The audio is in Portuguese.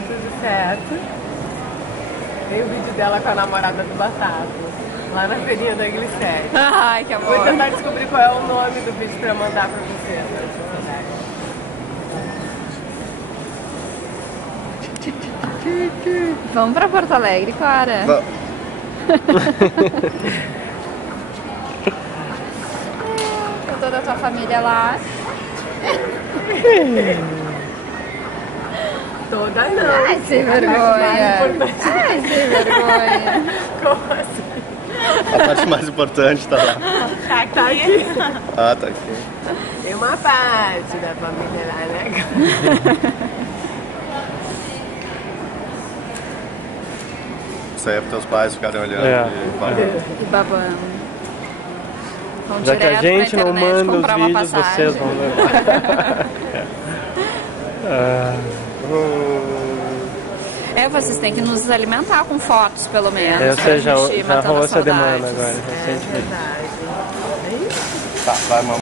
tudo certo. Tem o vídeo dela com a namorada do Batata, lá na feirinha da Glicéria. Ai, que amor. Vou tentar descobrir qual é o nome do vídeo pra mandar pra você. Vamos pra Porto Alegre, Clara. Vamos. Com toda a tua família lá. Toda não. Ai, sem vergonha. Ai, sem vergonha. Como assim? A parte mais importante tá lá. Tá aqui. Ah, tá aqui. Tem uma parte da família lá, né? Isso aí é pros teus pais ficarem olhando É. e falando. E babando. Vão Já que a direto gente pra não internet manda os comprar uma vídeos, passagem. vocês vão levar. Vocês têm que nos alimentar com fotos, pelo menos. Eu sei, já pra gente rolou matando a essa demanda saudade. agora, É recentemente. verdade. Tá, vai, mamãe.